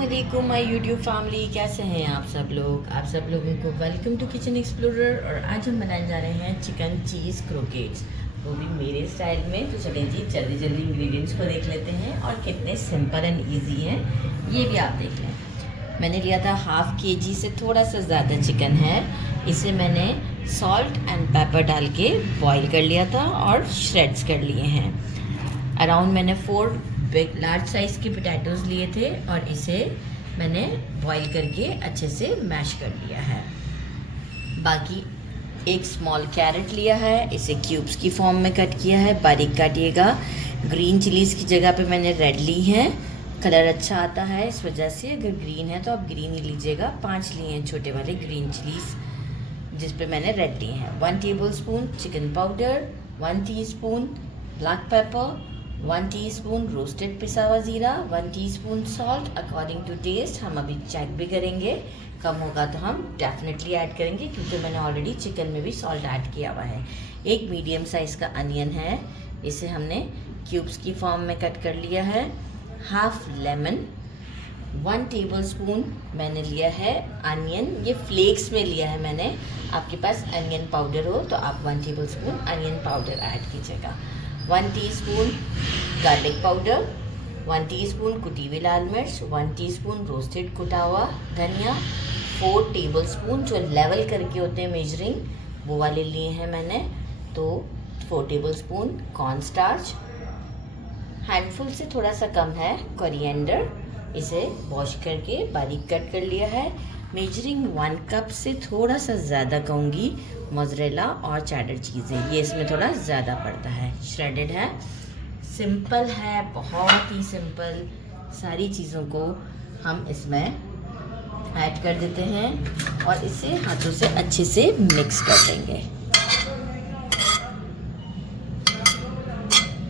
अस्सलामुअलैकुम my YouTube family, कैसे हैं आप सब लोग। आप सब लोगों को वेलकम टू किचन एक्सप्लोरर। और आज हम बनाने जा रहे हैं चिकन चीज़ क्रोकेट्स, वो भी मेरे स्टाइल में। तो चलें जी, जल्दी जल्दी इंग्रेडिएंट्स को देख लेते हैं और कितने सिंपल एंड इजी हैं ये भी आप देख लें। मैंने लिया था हाफ केजी से थोड़ा सा ज़्यादा चिकन है। इसे मैंने सॉल्ट एंड पेपर डाल के बॉईल कर लिया था और श्रेड्स कर लिए हैं। अराउंड मैंने 4 बिग लार्ज साइज़ के पोटैटोज़ लिए थे और इसे मैंने बॉईल करके अच्छे से मैश कर लिया है। बाकी एक स्मॉल कैरेट लिया है, इसे क्यूब्स की फॉर्म में कट किया है, बारीक काटिएगा। ग्रीन चिलीज़ की जगह पे मैंने रेड ली है, कलर अच्छा आता है इस वजह से। अगर ग्रीन है तो आप ग्रीन ही लीजिएगा। 5 लिए हैं छोटे वाले ग्रीन चिलीज़, जिस पे मैंने रेड लिए हैं। 1 tablespoon chicken powder, 1 teaspoon black pepper, 1 teaspoon roasted पिसा हुआ ज़ीरा, 1 teaspoon salt according to taste. हम अभी चेक भी करेंगे, कम होगा तो हम डेफिनेटली ऐड करेंगे क्योंकि मैंने ऑलरेडी चिकन में भी सॉल्ट ऐड किया हुआ है। एक मीडियम साइज़ का अनियन है, इसे हमने क्यूब्स की फॉर्म में कट कर लिया है। हाफ लेमन, 1 टेबलस्पून मैंने लिया है अनियन, ये फ्लेक्स में लिया है मैंने। आपके पास अनियन पाउडर हो तो आप 1 टेबलस्पून अनियन पाउडर ऐड कीजिएगा। 1 टीस्पून गार्लिक पाउडर, 1 टीस्पून कुटी हुई लाल मिर्च, 1 टीस्पून रोस्टेड कुटा हुआ धनिया, 4 टेबलस्पून जो लेवल करके होते हैं मेजरिंग, वो वाले लिए हैं मैंने। तो 4 टेबलस्पून कॉर्न स्टार्च, हैंडफुल से थोड़ा सा कम है कोरिएंडर, इसे वॉश करके बारीक कट कर लिया है। मेजरिंग 1 कप से थोड़ा सा ज़्यादा कहूँगी मोज़रेला और चेडर चीज़ें, ये इसमें थोड़ा ज़्यादा पड़ता है। श्रेडेड है, सिंपल है, बहुत ही सिंपल। सारी चीज़ों को हम इसमें ऐड कर देते हैं और इसे हाथों से अच्छे से मिक्स कर देंगे।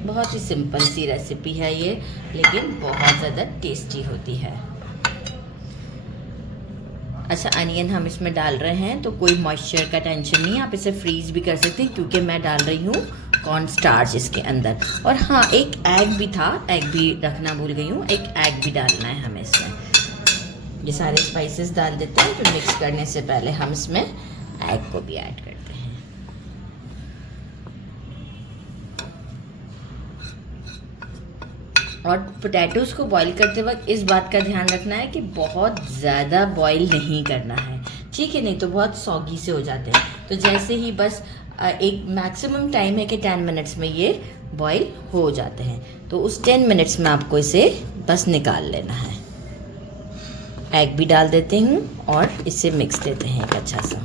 बहुत ही सिंपल सी रेसिपी है ये, लेकिन बहुत ज़्यादा टेस्टी होती है। अच्छा, अनियन हम इसमें डाल रहे हैं तो कोई मॉइस्चर का टेंशन नहीं, आप इसे फ्रीज़ भी कर सकते हैं क्योंकि मैं डाल रही हूँ कॉर्न स्टार्च इसके अंदर। और हाँ, एक एग भी था, एग भी रखना भूल गई हूँ, एक एग भी डालना है हमें इसमें। ये सारे स्पाइसेस डाल देते हैं, फिर मिक्स करने से पहले हम इसमें एग को भी ऐड करते हैं। और पोटैटोज़ को बॉईल करते वक्त इस बात का ध्यान रखना है कि बहुत ज़्यादा बॉईल नहीं करना है, ठीक है, नहीं तो बहुत सॉगी से हो जाते हैं। तो जैसे ही बस एक मैक्सिमम टाइम है कि 10 मिनट्स में ये बॉईल हो जाते हैं, तो उस 10 मिनट्स में आपको इसे बस निकाल लेना है। एग भी डाल देते हूँ और इसे मिक्स देते हैं एक अच्छा सा।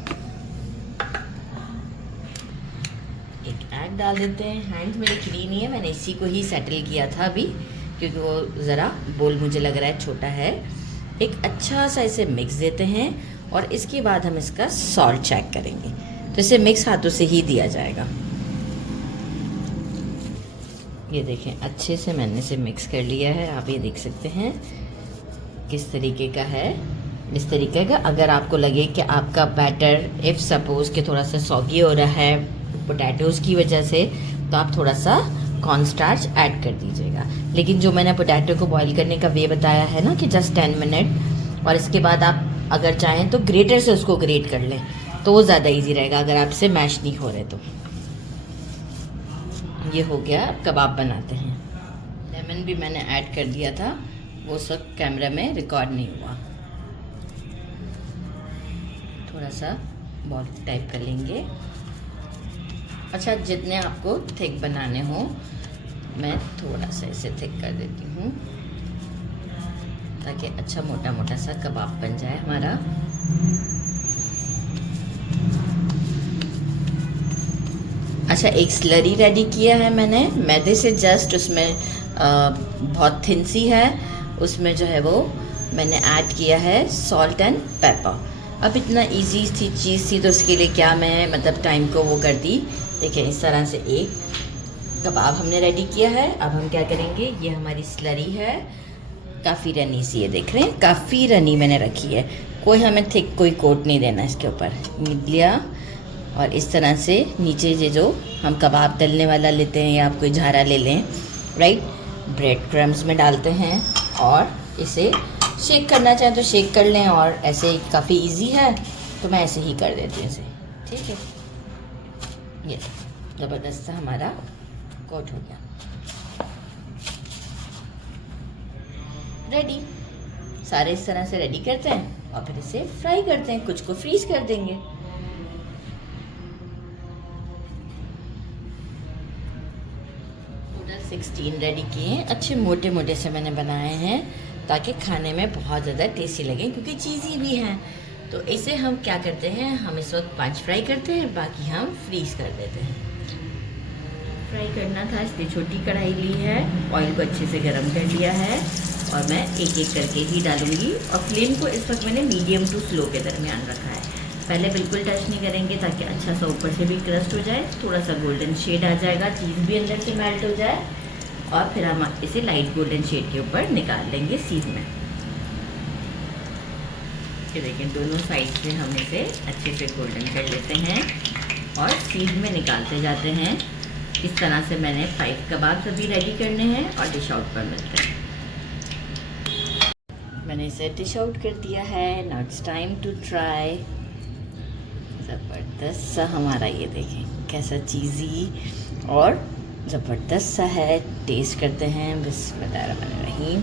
एक एग डाल देते हैं। हैंड मेरे क्लीन ही है, मैंने इसी को ही सेटल किया था अभी क्योंकि वो ज़रा बोल मुझे लग रहा है छोटा है। एक अच्छा सा इसे मिक्स देते हैं और इसके बाद हम इसका सॉल्ट चेक करेंगे। तो इसे मिक्स हाथों से ही दिया जाएगा। ये देखें, अच्छे से मैंने इसे मिक्स कर लिया है, आप ये देख सकते हैं किस तरीके का है। इस तरीके का अगर आपको लगे कि आपका बैटर इफ़ सपोज़ कि थोड़ा सा सॉगी हो रहा है पोटैटोज़ की वजह से, तो आप थोड़ा सा कॉर्न स्टार्च ऐड कर दीजिएगा। लेकिन जो मैंने पोटैटो को बॉईल करने का वे बताया है ना कि जस्ट 10 मिनट, और इसके बाद आप अगर चाहें तो ग्रेटर से उसको ग्रेट कर लें तो वो ज़्यादा इजी रहेगा अगर आपसे मैश नहीं हो रहे तो। ये हो गया, कबाब बनाते हैं। लेमन भी मैंने ऐड कर दिया था, वो सब कैमरा में रिकॉर्ड नहीं हुआ। थोड़ा सा बॉल टाइप कर लेंगे। अच्छा, जितने आपको थिक बनाने हो, मैं थोड़ा सा इसे थिक कर देती हूँ ताकि अच्छा मोटा मोटा सा कबाब बन जाए हमारा। अच्छा, एक स्लरी रेडी किया है मैंने मैदे से, जस्ट उसमें बहुत थिन सी है, उसमें जो है वो मैंने ऐड किया है सॉल्ट एंड पेपर। अब इतना इजी सी चीज़ थी तो उसके लिए क्या मैं मतलब टाइम को वो कर दी। देखिए, इस तरह से एक कबाब हमने रेडी किया है। अब हम क्या करेंगे, ये हमारी स्लरी है, काफ़ी रनी सी है, देख रहे हैं काफ़ी रनी मैंने रखी है। कोई हमें थिक कोई कोट नहीं देना इसके ऊपर। लिया और इस तरह से नीचे ये जो हम कबाब तलने वाला लेते हैं या आप कोई झारा ले लें, राइट, ब्रेड क्रम्स में डालते हैं और इसे शेक करना चाहें तो शेक कर लें, और ऐसे काफ़ी इजी है तो मैं ऐसे ही कर देती हूँ इसे। ठीक है, ये ज़बरदस्त हमारा कोट हो गया, रेडी। सारे इस तरह से रेडी करते हैं और फिर इसे फ्राई करते हैं, कुछ को फ्रीज कर देंगे। टोटल 16 रेडी किए हैं, अच्छे मोटे मोटे से मैंने बनाए हैं ताकि खाने में बहुत ज़्यादा टेस्टी लगे, क्योंकि चीज़ी भी हैं। तो इसे हम क्या करते हैं, हम इस वक्त 5 फ्राई करते हैं, बाकी हम फ्रीज कर देते हैं। फ्राई करना था इसलिए छोटी कढ़ाई ली है, ऑयल को अच्छे से गर्म कर लिया है और मैं एक एक करके ही डालूंगी। और फ्लेम को इस वक्त मैंने मीडियम टू स्लो के दरमियान रखा है। पहले बिल्कुल टच नहीं करेंगे ताकि अच्छा सा ऊपर से भी क्रस्ट हो जाए, थोड़ा सा गोल्डन शेड आ जाएगा, चीज़ भी अंदर से मेल्ट हो जाए, और फिर हम इसे लाइट गोल्डन शेड के ऊपर निकाल लेंगे सीध में। ये देखिए दोनों साइड से हम इसे अच्छे से गोल्डन कर लेते हैं और सीध में निकालते जाते हैं। इस तरह से मैंने 5 कबाब अभी रेडी करने हैं और डिश आउट पर मिलते हैं। मैंने इसे डिश आउट कर दिया है। Now it's time to try. ज़बरदस्त सा हमारा, ये देखें कैसा चीज़ी और ज़बरदस्त सा है। टेस्ट करते हैं, बिस्मिल्लाहिर्रहमानिर्रहीम।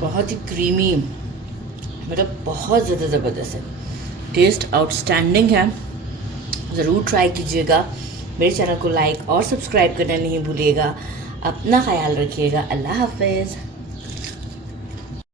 बहुत ही क्रीमी, मतलब बहुत ज़्यादा ज़बरदस्त है, टेस्ट आउटस्टैंडिंग है। ज़रूर ट्राई कीजिएगा। मेरे चैनल को लाइक और सब्सक्राइब करना नहीं भूलिएगा। अपना ख्याल रखिएगा। अल्लाह हाफ़िज़।